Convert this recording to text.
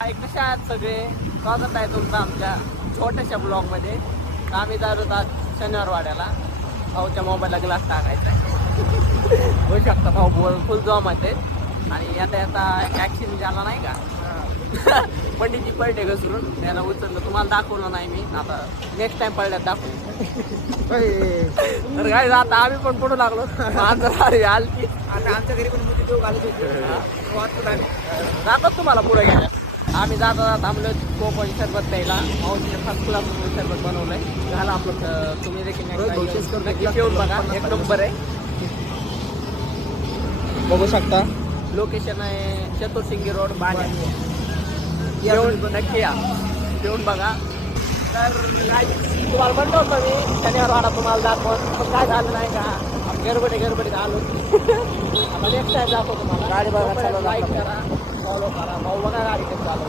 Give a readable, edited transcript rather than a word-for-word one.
कशा आहात सगळे? स्वागत आहे तुमचं आमच्या छोट्याशा ब्लॉगमध्ये. आम्ही जातो आज शनिवार वाड्याला. भाऊच्या मोबाईलला ग्लास टाकायचा होऊ शकता. भाऊ फुल जॉमात आहेत आणि आता ॲक्सिडेंट झाला नाही का पंडितची पलटे घसरून त्याला उचललं. तुम्हाला दाखवलं नाही मी, आता नेक्स्ट टाइम पडल्यात दाखवू. तर काय आता आम्ही पण पडू लागलो. आलती आता आमच्या घरी पण मोठी देव घालत होते. जातात तुम्हाला पुढे घ्यायला. आम्ही जाता थांबलो कोकणी सरबत प्यायला. मावशीने फर्स्ट क्लास सरबत बनवलंय. झालं आपलं. तुम्ही देखील नक्की पिऊन बघा, एक नंबर आहे. बघू शकता. लोकेशन आहे चतुर्सिंगी रोड बाणे. येऊन नक्की या, येऊन बघा. तर काय तुम्हाला म्हणतो होतो मी शनिवार वाडा तुम्हाला दाखवून, पण काय झालं नाही का, गडबडीत आलो. आता नेक्स्ट टाइम दाखवतो तुम्हाला. गाडी बघा, लाईक करा, फॉलो करा. भाऊ बघा गाडी कशी चालवतो.